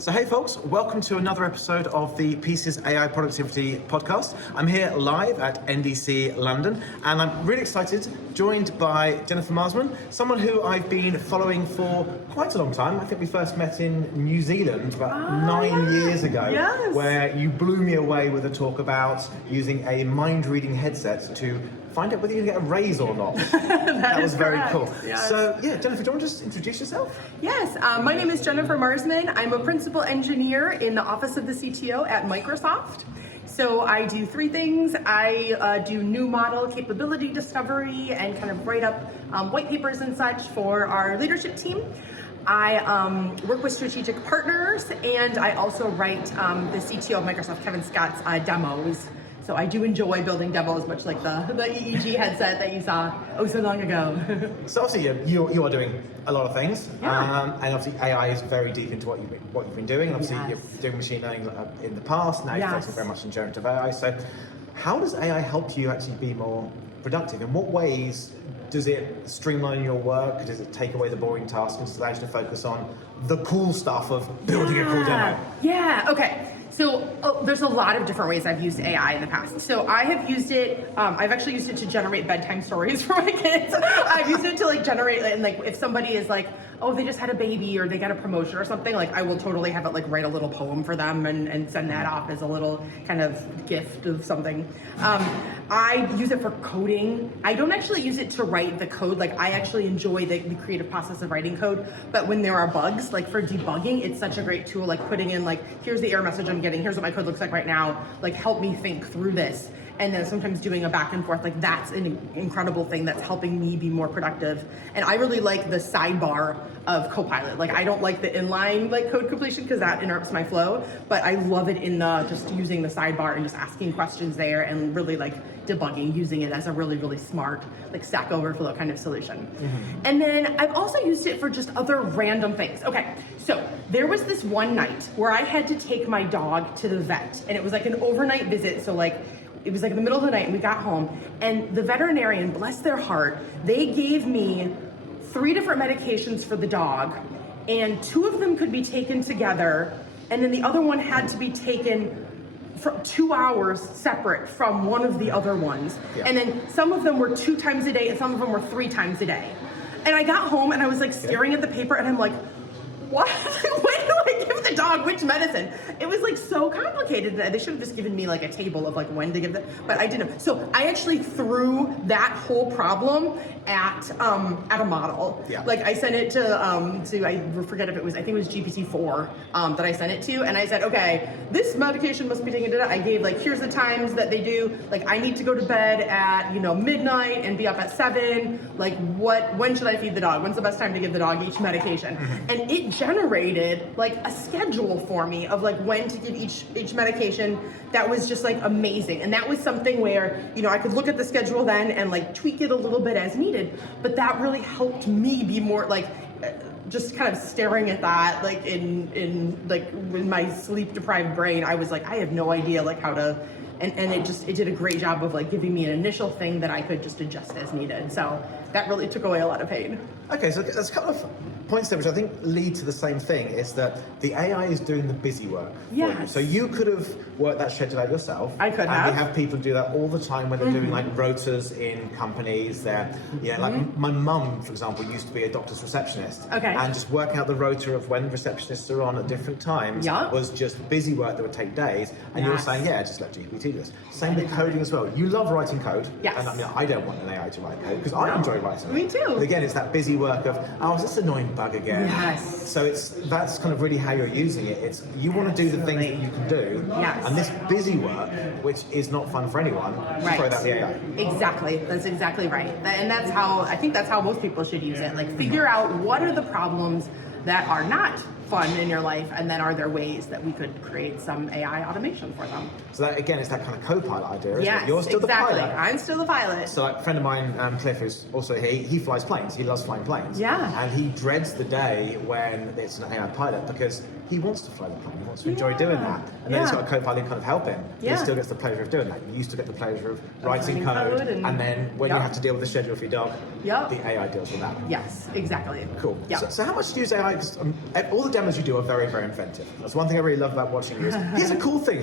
So hey folks, welcome to another episode of the Pieces AI Productivity Podcast. I'm here live at NDC London and I'm really excited, joined by Jennifer Marsman, someone who I've been following for quite a long time. I think we first met in New Zealand about 9 years ago, where you blew me away with a talk about using a mind-reading headset to find out whether you can get a raise or not. That was very cool. Yes. So yeah, Jennifer, do you want to just introduce yourself? Yes, my name is Jennifer Marsman. I'm a principal engineer in the office of the CTO at Microsoft. So I do three things. I do new model capability discovery and kind of write up white papers and such for our leadership team. I work with strategic partners, and I also write the CTO of Microsoft, Kevin Scott's demos. So I do enjoy building demos, much like the EEG headset that you saw so long ago. So obviously you are doing a lot of things, Yeah. and obviously AI is very deep into what you've been doing. And obviously you're doing machine learning in the past. Now you're focusing very much on generative AI. So how does AI help you actually be more productive? In what ways does it streamline your work? Does it take away the boring tasks and just allow you to focus on the cool stuff of building a cool demo? Yeah, okay. So there's a lot of different ways I've used AI in the past. So I have used it, I've actually used it to generate bedtime stories for my kids. I've used it to like generate, and like if somebody is like, oh, they just had a baby or they got a promotion or something, like I will totally have it like write a little poem for them and send that off as a little kind of gift of something. I use it for coding. I don't actually use it to write the code. Like I actually enjoy the creative process of writing code, but when there are bugs, like for debugging, it's such a great tool, like putting in like, here's the error message I'm getting, here's what my code looks like right now, like help me think through this. And then sometimes doing a back and forth, like that's an incredible thing that's helping me be more productive. And I really like the sidebar of Copilot. Like I don't like the inline like code completion because that interrupts my flow, but I love it in the just using the sidebar and just asking questions there and really like debugging, using it as a really, really smart like Stack Overflow kind of solution. Mm-hmm. And then I've also used it for just other random things. Okay, so there was this one night where I had to take my dog to the vet, and it was like an overnight visit. So like, it was like in the middle of the night and we got home, and the veterinarian, bless their heart, they gave me 3 different medications for the dog, and 2 of them could be taken together, and then the other one had to be taken for 2 hours separate from one of the other ones. Yeah. And then some of them were 2 times a day and some of them were 3 times a day. And I got home and I was like staring at the paper and I'm like, what? When do I give the dog which medicine? It was like so complicated. They should have just given me like a table of like when to give the, but I didn't. So I actually threw that whole problem at a model. Yeah. Like I sent it to I forget if it was, I think it was GPT-4 that I sent it to, and I said, okay, this medication must be taken today. I gave like, here's the times that they do. Like I need to go to bed at midnight and be up at 7. Like when should I feed the dog? When's the best time to give the dog each medication? Mm-hmm. And it generated like a schedule for me of like when to give each medication. That was just like amazing. And that was something where, I could look at the schedule then and like tweak it a little bit as needed, but that really helped me be more like just kind of staring at that like in my sleep deprived brain. I was like, I have no idea like how to, and it did a great job of like giving me an initial thing that I could just adjust as needed. So that really took away a lot of pain. Okay, so there's a couple of points there which I think lead to the same thing, is that the AI is doing the busy work for you. So you could have worked that schedule out yourself. I could have. And we have people do that all the time when they're doing like rotas in companies. Like my mum, for example, used to be a doctor's receptionist. Okay. And just working out the rota of when receptionists are on at different times was just busy work that would take days. And you're saying, just let GPT do this. Same with coding as well. You love writing code. Yes. And I don't want an AI to write code because I enjoy writing it. Me too. But again, it's that busy work of, is this annoying bug again? Yes. So that's kind of really how you're using it. It's you want to do the things that you can do, and this busy work, which is not fun for anyone, throw that the AI. Exactly. That's exactly right. And that's how I think that's how most people should use it. Like figure out what are the problems that are not fun in your life, and then are there ways that we could create some AI automation for them? So that again is that kind of copilot idea, isn't yes, it? You're still exactly. the pilot. I'm still the pilot. So like a friend of mine, Cliff, who's also here, he flies planes. He loves flying planes. Yeah. And he dreads the day when it's an AI pilot because he wants to fly the plane. He wants to enjoy doing that. And then he's got a co-pilot kind of help him. He still gets the pleasure of doing that. You used to get the pleasure of writing code and then when you have to deal with the schedule for your dog, the AI deals with that. Yes, exactly. Cool. Yep. So how much do you use AI? 'Cause, all the demos you do are very, very inventive. That's one thing I really love about watching you. Here's a cool thing.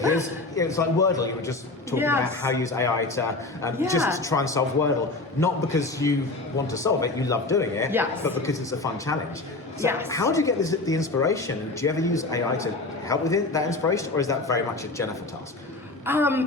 It's like Wordle. You were just talking about how you use AI to just to try and solve Wordle, not because you want to solve it, you love doing it, but because it's a fun challenge. So how do you get the inspiration? Do you ever use AI to help with that inspiration, or is that very much a Jennifer task?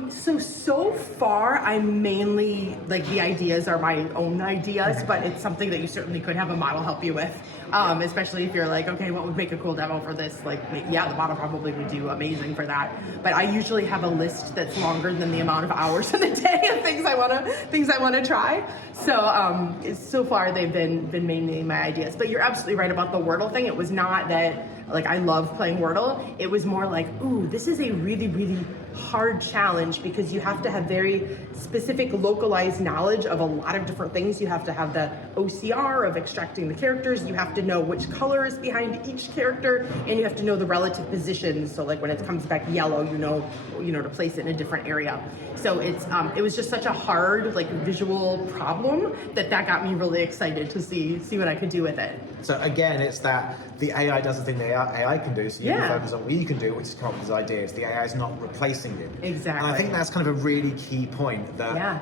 So far, I'm mainly, like, the ideas are my own ideas, but it's something that you certainly could have a model help you with. Especially if you're like, okay, what would make a cool demo for this? Like, yeah, the model probably would do amazing for that. But I usually have a list that's longer than the amount of hours in the day of things I want to try. So far they've been mainly my ideas. But you're absolutely right about the Wordle thing. It was not that, like, I love playing Wordle. It was more like, ooh, this is a really, really hard challenge because you have to have very specific localized knowledge of a lot of different things. You have to have the OCR of extracting the characters. You have to know which color is behind each character, and you have to know the relative positions. So like when it comes back yellow, you know to place it in a different area. So it was just such a hard, like, visual problem that got me really excited to see what I could do with it. So again, it's that the AI does the thing the AI can do, so you can focus on what you can do, which is come up with these ideas. The AI is not replacing you. Exactly. And I think that's kind of a really key point, that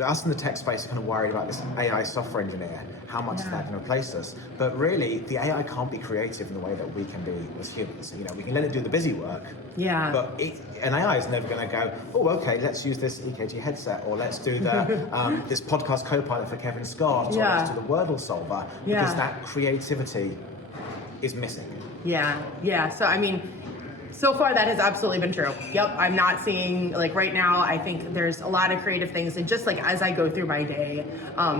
us in the tech space are kind of worried about this AI software engineer. How much is that going to replace us? But really, the AI can't be creative in the way that we can be as humans. We can let it do the busy work. Yeah. But an AI is never going to go, oh, okay, let's use this EKG headset, or let's do the this podcast copilot for Kevin Scott, or let's do the Wordle solver, because that creativity is missing. Yeah. So I mean, so far that has absolutely been true. Yep, I'm not seeing, like, right now, I think there's a lot of creative things, and just like as I go through my day,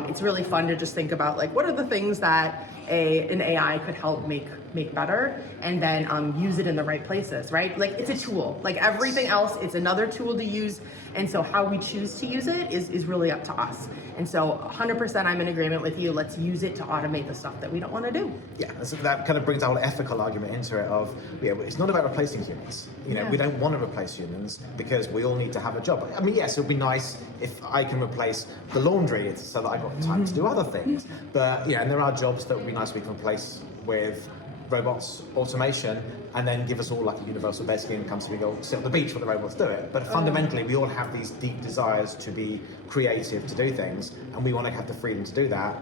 it's really fun to just think about, like, what are the things that an AI could help make better, and then use it in the right places, right? Like, it's a tool. Like everything else, it's another tool to use, and so how we choose to use it is really up to us. And so 100% I'm in agreement with you. Let's use it to automate the stuff that we don't want to do. Yeah, so that kind of brings our ethical argument into it of, it's not about replacing humans. We don't want to replace humans because we all need to have a job. I mean, yes, it would be nice if I can replace the laundry so that I've got time to do other things. But, and there are jobs that would be nice we can replace with robots, automation, and then give us all like a universal basic income so we go sit on the beach while the robots do it. But fundamentally, we all have these deep desires to be creative, to do things, and we want to have the freedom to do that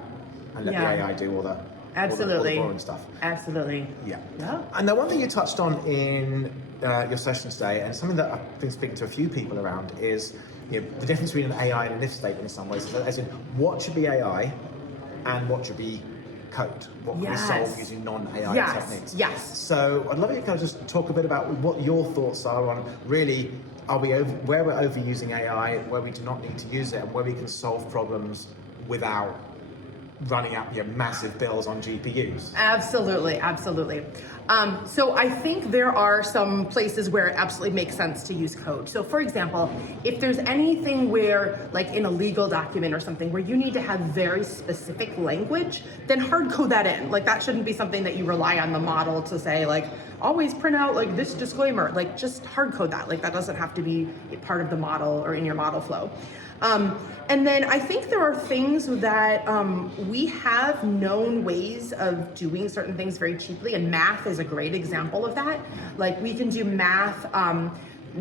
and let the AI do all the boring stuff. Absolutely. Yeah. And the one thing you touched on in your session today, and something that I've been speaking to a few people around, is the difference between an AI and an if statement in some ways. As in, what should be AI and what should be code? What can we solve using non-AI techniques? Yes. So I'd love you to kind of just talk a bit about what your thoughts are on really, where we're overusing AI, where we do not need to use it, and where we can solve problems without running up massive bills on GPUs. Absolutely. So I think there are some places where it absolutely makes sense to use code. So for example, if there's anything where, like in a legal document or something, where you need to have very specific language, then hard code that in. Like, that shouldn't be something that you rely on the model to say, like, always print out like this disclaimer. Like, just hard code that. Like, that doesn't have to be part of the model or in your model flow. And then I think there are things that we have known ways of doing certain things very cheaply, and math is a great example of that. Like, we can do math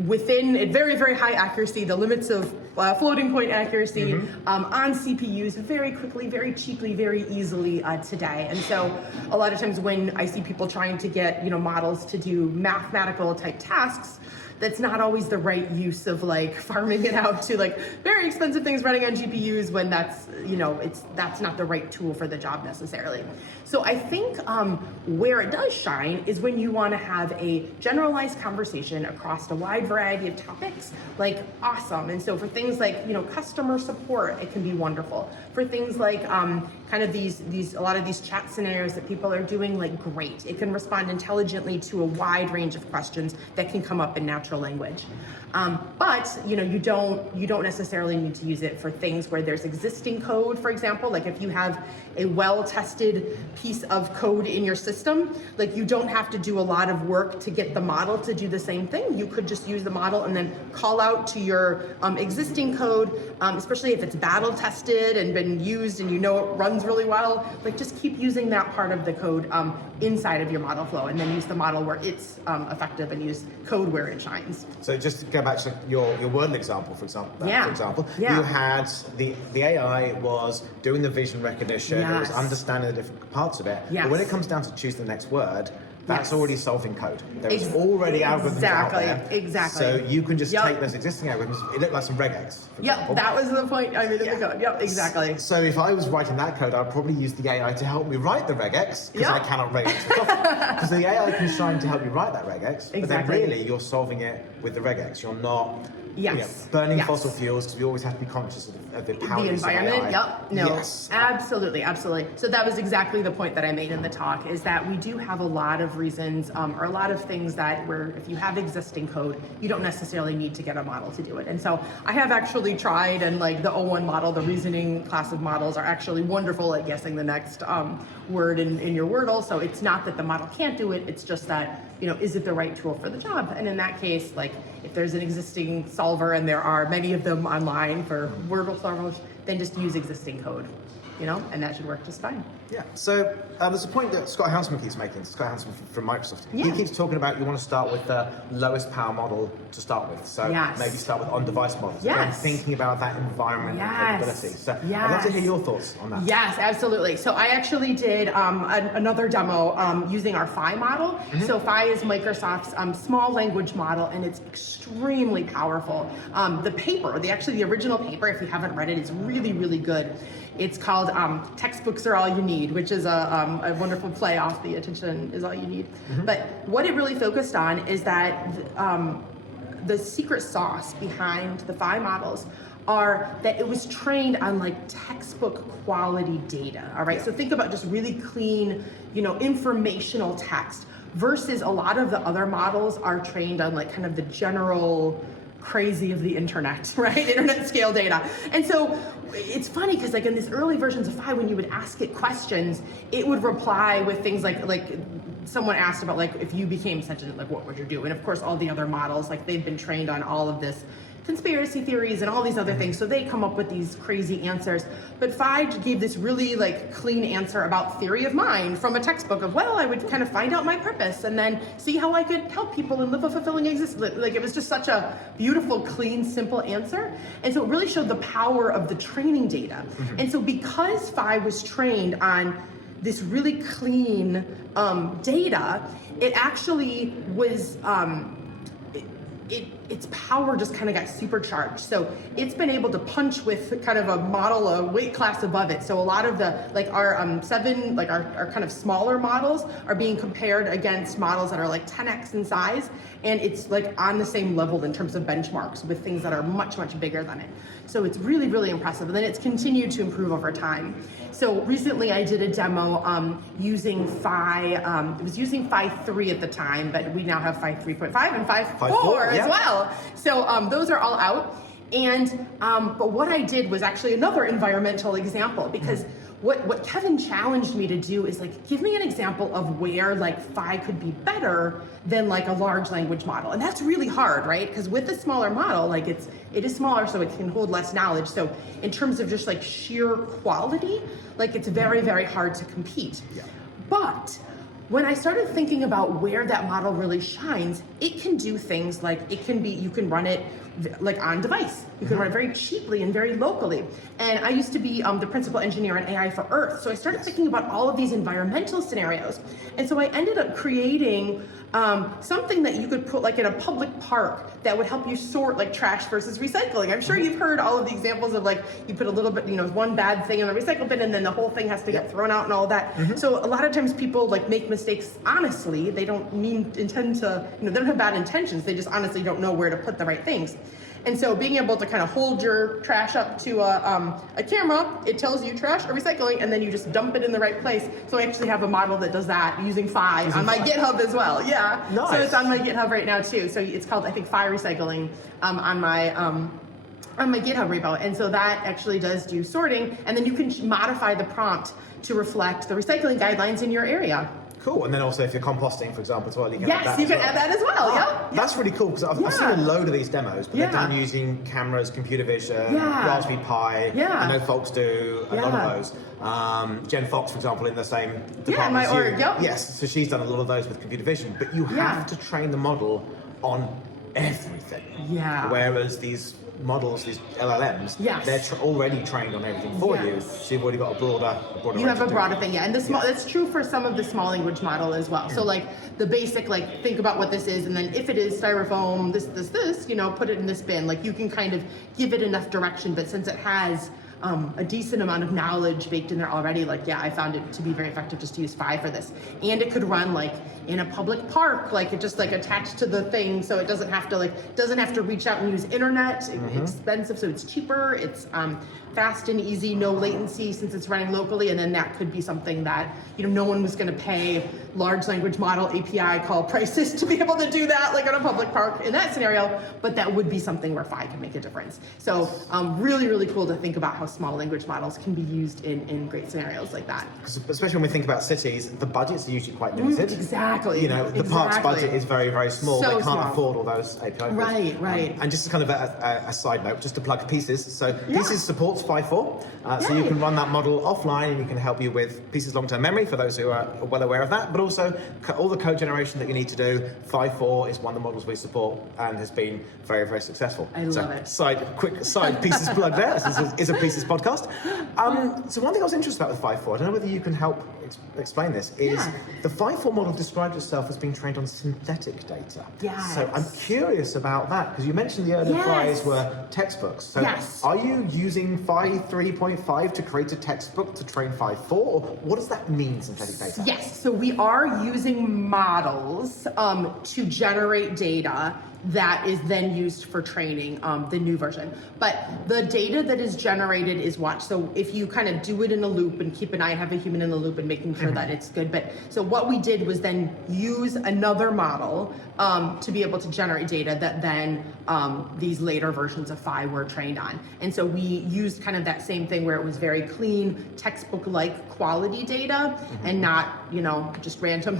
within a very, very high accuracy, the limits of floating point accuracy, on CPUs very quickly, very cheaply, very easily today. And so a lot of times when I see people trying to get models to do mathematical type tasks, that's not always the right use of like farming it out to like very expensive things running on GPUs when that's that's not the right tool for the job necessarily. So I think where it does shine is when you want to have a generalized conversation across a wide variety of topics, like awesome. And so for things like customer support, it can be wonderful. For things like kind of a lot of these chat scenarios that people are doing, like great. It can respond intelligently to a wide range of questions that can come up in natural language. But you don't necessarily need to use it for things where there's existing code, for example. Like if you have a well-tested piece of code in your system, like you don't have to do a lot of work to get the model to do the same thing. You could just just use the model and then call out to your existing code, especially if it's battle tested and been used and you know it runs really well. Like just keep using that part of the code inside of your model flow, and then use the model where it's effective and use code where it shines. So just to go back to your Wordle example, for example, Yeah. you had the AI was doing the vision recognition, it was Yes. understanding the different parts of it, Yes. but when it comes down to choose the next word, that's Yes. already solving code. There's already algorithms out there. Exactly. So you can just Yep. take those existing algorithms, it looked like some regex, for example. Yep, that was the point I made in the code. Yep, exactly. So if I was writing that code, I'd probably use the AI to help me write the regex, because Yeah. I cannot write it because the AI can shine to help you write that regex, but then Exactly. really you're solving it with the regex. You're not Yes. burning Yes. fossil fuels, because we always have to be conscious of the power The use of environment, AI. yep, no, Yes. absolutely. So that was exactly the point that I made in the talk, is that we do have a lot of reasons, or a lot of things that where if you have existing code, you don't necessarily need to get a model to do it. And so I have actually tried, and like the O1 model, the reasoning class of models are actually wonderful at guessing the next word in your Wordle. So it's not that the model can't do it, it's just that, is it the right tool for the job? And in that case, like if there's an existing solver, and there are many of them online for Wordle solvers, then just use existing code, and that should work just fine. Yeah. So there's a point that Scott Hansman keeps making. Scott Hansman from Microsoft. Yeah. He keeps talking about you want to start with the lowest power model to start with. So Yes. maybe start with on-device models. Yes. Again, thinking about that environment and Yes. capability. So I'd Yes. love to hear your thoughts on that. Yes, absolutely. So I actually did another demo using our Phi model. Mm-hmm. So Phi is Microsoft's small language model, and it's extremely powerful. The paper, the original paper, if you haven't read it, is really, really good. It's called Textbooks Are All You Need, which is a wonderful play off the Attention Is All You Need. Mm-hmm. But what it really focused on is that the secret sauce behind the Phi models are that it was trained on like textbook quality data. All right, so think about just really clean, informational text, versus a lot of the other models are trained on like kind of the general crazy of the internet, right? Internet scale data. And so it's funny because like in these early versions of Phi, when you would ask it questions, it would reply with things like someone asked about like if you became sentient, like what would you do? And of course all the other models, like they've been trained on all of this conspiracy theories and all these other things, so they come up with these crazy answers. But Phi gave this really like clean answer about theory of mind from a textbook of, well, I would kind of find out my purpose and then see how I could help people and live a fulfilling existence. Like it was just such a beautiful, clean, simple answer. And so it really showed the power of the training data. And so because Phi was trained on this really clean data, it actually was its power just kind of got supercharged. So it's been able to punch with kind of a model, a weight class above it. So a lot of the, like our our kind of smaller models are being compared against models that are like 10x in size. And it's like on the same level in terms of benchmarks with things that are much, much bigger than it. So it's really, really impressive. And then it's continued to improve over time. So recently I did a demo using Phi, it was using Phi 3 at the time, but we now have Phi 3.5 and Phi 4 as well. So those are all out. And, but what I did was actually another environmental example, because what Kevin challenged me to do is like, give me an example of where like Phi could be better than like a large language model. And that's really hard, right? Because with a smaller model, like it is smaller, so it can hold less knowledge. So in terms of just like sheer quality, like it's very, very hard to compete. Yeah. But when I started thinking about where that model really shines, it can do things like you can run it like on device. You can run it very cheaply and very locally. And I used to be the principal engineer in AI for Earth. So I started thinking about all of these environmental scenarios. And so I ended up creating something that you could put like in a public park that would help you sort like trash versus recycling. I'm sure you've heard all of the examples of like you put a little bit, one bad thing in the recycle bin and then the whole thing has to get thrown out and all that. So a lot of times people like make mistakes honestly. They don't intend to, they don't have bad intentions. They just honestly don't know where to put the right things. And so being able to kind of hold your trash up to a camera, it tells you trash or recycling, and then you just dump it in the right place. So I actually have a model that does that using Phi on my GitHub as well. Yeah. Nice. So it's on my GitHub right now too. So it's called, I think, Phi recycling on my GitHub repo. And so that actually does do sorting, and then you can modify the prompt to reflect the recycling guidelines in your area. Cool. And then also if you're composting, for example, as well, you can add that Yes, you can add that as well. Yep. That's really cool because I've seen a load of these demos, but they're done using cameras, computer vision, Raspberry Pi. I know folks do a lot of those. Jen Fox, for example, in the same department my as you. org, Yes, so she's done a lot of those with computer vision, but you have to train the model on everything. Whereas these models, these LLMs, they're already trained on everything for you, so you've already got a broader you have a broader thing, and that's true for some of the small language model as well. So like the basic, like think about what this is, and then if it is styrofoam, this, you know, put it in this bin. Like you can kind of give it enough direction, but since it has a decent amount of knowledge baked in there already, like I found it to be very effective just to use 5 for this. And it could run like in a public park, like it just like attached to the thing, so it doesn't have to reach out and use internet. It's expensive, so it's cheaper. It's fast and easy, no latency since it's running locally, and then that could be something that, you know, no one was going to pay large language model API call prices to be able to do that, like on a public park in that scenario, but that would be something where Phi can make a difference. So really, really cool to think about how small language models can be used in great scenarios like that. Especially when we think about cities, the budgets are usually quite limited. Exactly. You know, the park's budget is very, very small. So they can't small. afford all those API. Right. And just kind of a side note, just to plug Pieces. So Pieces supports 5.4, so you can run that model offline, and you can help you with Pieces long-term memory for those who are well aware of that, but also all the code generation that you need to do. 5.4 is one of the models we support and has been very, very successful. I love it. Quick side Pieces plug there. This is a Pieces podcast. So one thing I was interested about with 5.4, I don't know whether you can help explain this, is the 5.4 model described itself as being trained on synthetic data. So I'm curious about that, because you mentioned the earlier Phi's were textbooks. So are you using Phi 3.5 to create a textbook to train 5.4, or what does that mean, synthetic data? Yes, so we are using models to generate data that is then used for training the new version. But the data that is generated is watched. So if you kind of do it in a loop and keep an eye and have a human in the loop and making sure that it's good. But so what we did was then use another model to be able to generate data that then these later versions of Phi were trained on. And so we used kind of that same thing where it was very clean, textbook-like quality data and not, you know, just random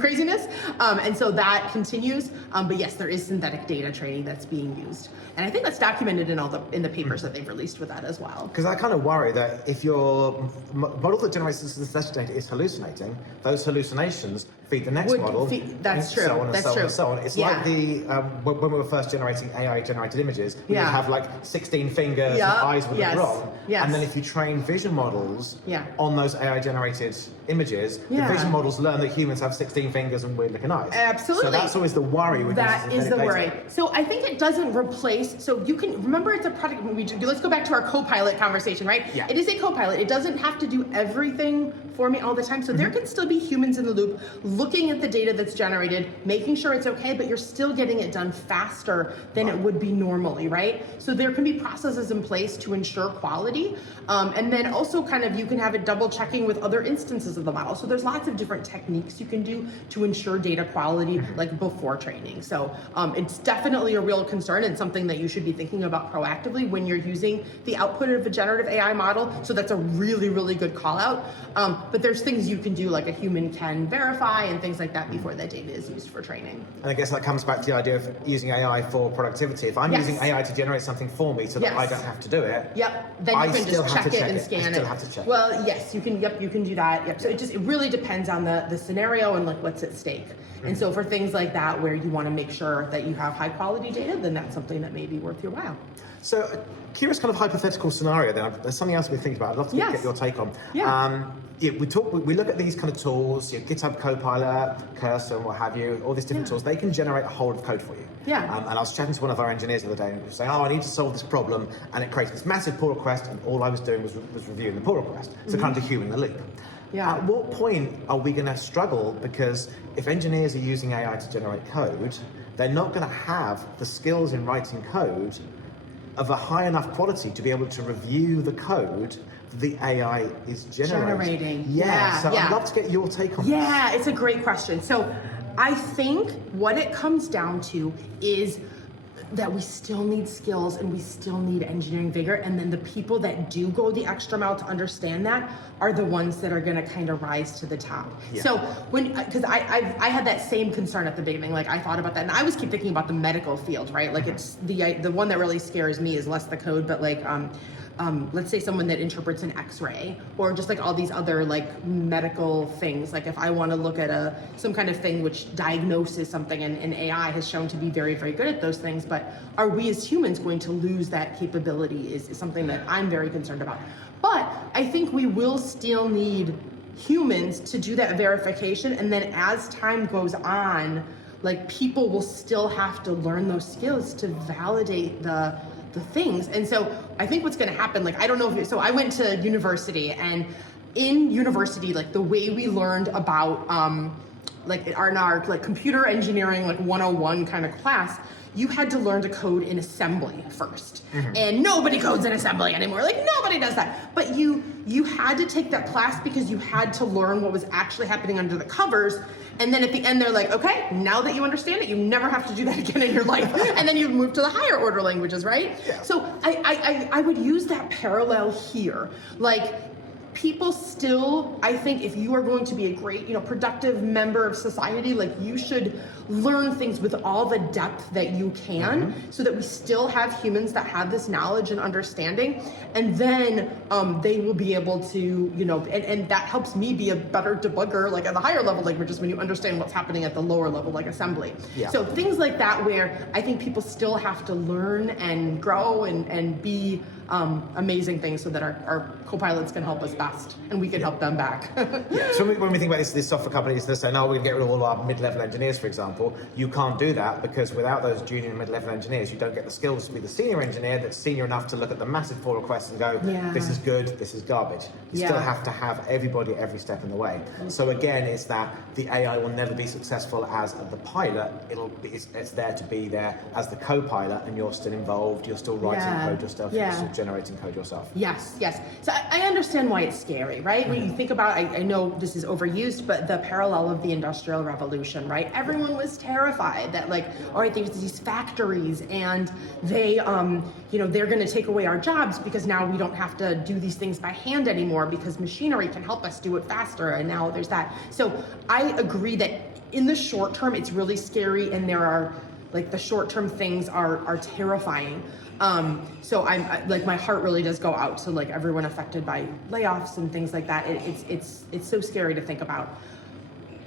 craziness. And so that continues. But yes, there is synthetic data training that's being used. And I think that's documented in the papers that they've released with that as well. Because I kind of worry that if your model that generates the synthetic data is hallucinating, those hallucinations feed the next model. That's true. So on and so on and so on. It's like the when we were first generating AI-generated images, we would have like 16 fingers and eyes would look wrong. And then if you train vision models on those AI-generated images, the vision models learn that humans have 16 fingers and weird-looking eyes. Absolutely. So that's always the worry with that is the worry. So I think it doesn't replace. So you can remember it's a product. Let's go back to our copilot conversation, right? It is a copilot. It doesn't have to do everything for me all the time. So there can still be humans in the loop looking at the data that's generated, making sure it's okay, but you're still getting it done faster than it would be normally, right? So there can be processes in place to ensure quality. And then also kind of you can have it double checking with other instances of the model. So there's lots of different techniques you can do to ensure data quality like before training. So it's definitely a real concern and something that you should be thinking about proactively when you're using the output of a generative AI model. So that's a really, really good call out. But there's things you can do like a human can verify and things like that before that data is used for training. And I guess that comes back to the idea of using AI for productivity. If I'm using AI to generate something for me so that I don't have to do it, then you can just check it and scan it. Have to check. Well, yes, you can. You can do that. So it really depends on the scenario and like what's at stake. And so for things like that where you want to make sure that you have high quality data, then that's something that may be worth your while. So curious kind of hypothetical scenario then. There's something else we're thinking about. I'd love to get your take on. We look at these kind of tools, your GitHub Copilot, Cursor, and what have you, all these different tools. They can generate a whole lot of code for you. And I was chatting to one of our engineers the other day and he was saying, I need to solve this problem, and it creates this massive pull request, and all I was doing was reviewing the pull request. So kind of a human in the loop. At what point are we going to struggle? Because if engineers are using AI to generate code, they're not going to have the skills in writing code of a high enough quality to be able to review the code that the AI is generating. So I'd love to get your take on this. It's a great question. So I think what it comes down to is that we still need skills and we still need engineering vigor. And then the people that do go the extra mile to understand that are the ones that are going to kind of rise to the top. Yeah. So because I had that same concern at the beginning, like I thought about that, and I was keep thinking about the medical field, right? Like it's the one that really scares me is less the code, but like let's say someone that interprets an X-ray, or just like all these other like medical things. Like if I want to look at some kind of thing which diagnoses something, and AI has shown to be very, very good at those things, but are we as humans going to lose that capability is something that I'm very concerned about. But I think we will still need humans to do that verification, and then as time goes on, like people will still have to learn those skills to validate the things. And so I think what's going to happen, like I don't know if so I went to university, and in university, like the way we learned about like in our like computer engineering like 101 kind of class, you had to learn to code in assembly first. And nobody codes in assembly anymore. Like nobody does that. But you had to take that class because you had to learn what was actually happening under the covers. And then at the end, they're like, okay, now that you understand it, you never have to do that again in your life. And then you move to the higher order languages, right? Yeah. So I would use that parallel here. Like, people still, I think if you are going to be a great, productive member of society, like you should learn things with all the depth that you can, so that we still have humans that have this knowledge and understanding. And then they will be able to, and that helps me be a better debugger, like at the higher level languages, when you understand what's happening at the lower level, like assembly. Yeah. So things like that, where I think people still have to learn and grow and be amazing things, so that our co-pilots can help us best, and we can help them back. Yeah. So when we think about these software companies, they're saying, "Oh, we're going to get rid of all our mid-level engineers," for example. You can't do that, because without those junior and mid-level engineers, you don't get the skills to be the senior engineer that's senior enough to look at the massive pull requests and go, "This is good, this is garbage." You still have to have everybody every step in the way. So again, it's that the AI will never be successful as the pilot. It's there to be there as the co-pilot, and you're still involved. You're still writing code yourself. You're still generating code yourself. Yes. So I understand why it's scary, right? When you think about, I know this is overused, but the parallel of the Industrial Revolution, right? Everyone was terrified that, like, all right, there's these factories, and they, they're going to take away our jobs, because now we don't have to do these things by hand anymore, because machinery can help us do it faster. And now there's that. So I agree that in the short term, it's really scary, and there are, like, the short-term things are terrifying. So I'm like, my heart really does go out to like everyone affected by layoffs and things like that. It's so scary to think about.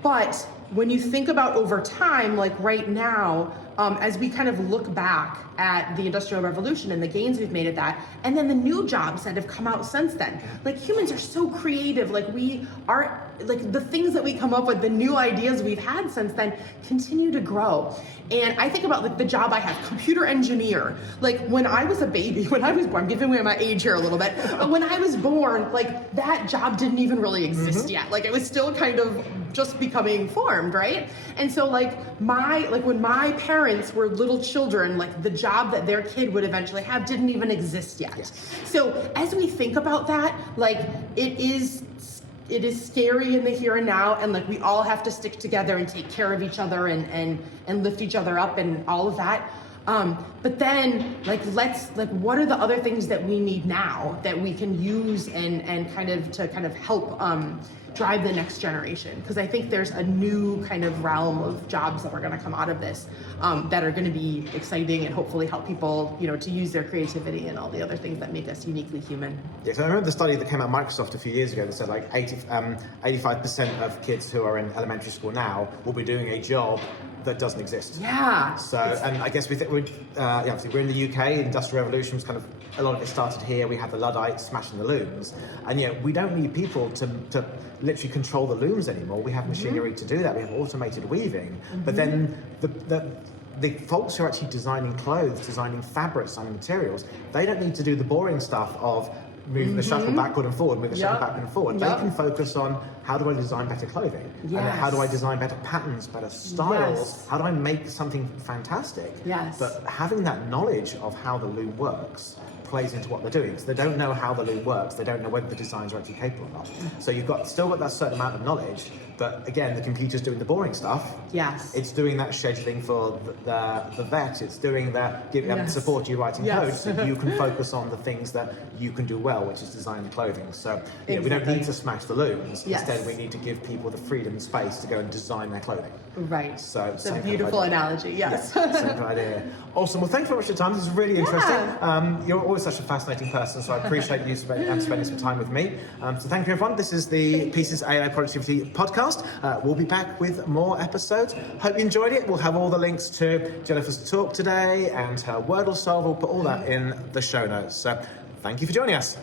But when you think about over time, like right now, as we kind of look back at the Industrial Revolution and the gains we've made at that, and then the new jobs that have come out since then, like humans are so creative, like we are, like the things that we come up with, the new ideas we've had since then continue to grow. And I think about like the job I have, computer engineer. Like when I was a baby, when I was born, I'm giving away my age here a little bit, but when I was born, like that job didn't even really exist yet. Like it was still kind of just becoming formed, right? And so like when my parents were little children, like the job that their kid would eventually have didn't even exist yet. Yes. So as we think about that, like it is scary in the here and now, and like we all have to stick together and take care of each other and lift each other up and all of that. But then what are the other things that we need now that we can use and kind of help drive the next generation? Because I think there's a new kind of realm of jobs that are going to come out of this that are going to be exciting and hopefully help people, to use their creativity and all the other things that make us uniquely human. Yeah, so I remember the study that came out of Microsoft a few years ago that said like 85% of kids who are in elementary school now will be doing a job that doesn't exist. Yeah. So, and I guess we're in the UK. Industrial Revolution was kind of, a lot of it started here. We had the Luddites smashing the looms, and we don't need people to literally control the looms anymore. We have machinery to do that. We have automated weaving, but then the folks who are actually designing clothes, designing fabrics, designing materials, they don't need to do the boring stuff of move the shuttle backward and forward, move the shuttle backward and forward. They can focus on, how do I design better clothing? Yes. And how do I design better patterns, better styles? Yes. How do I make something fantastic? Yes. But having that knowledge of how the loom works plays into what they're doing. So they don't know how the loom works. They don't know whether the designs are actually capable or not. So you've still got that certain amount of knowledge, but again, the computer's doing the boring stuff. Yes. It's doing that scheduling for the vet. It's doing that, support you writing code, so you can focus on the things that you can do well, which is design the clothing. So we don't need to smash the looms. Instead, we need to give people the freedom and space to go and design their clothing. Right. So it's a beautiful analogy. Yes. Same kind of idea. Awesome. Well, thank you very much for your time. This is really interesting. You're always such a fascinating person, so I appreciate you spending some time with me. So thank you, everyone. This is the Pieces AI Productivity Podcast. We'll be back with more episodes. Hope you enjoyed it. We'll have all the links to Jennifer's talk today and her Wordle solve. We'll put all that in the show notes. So thank you for joining us.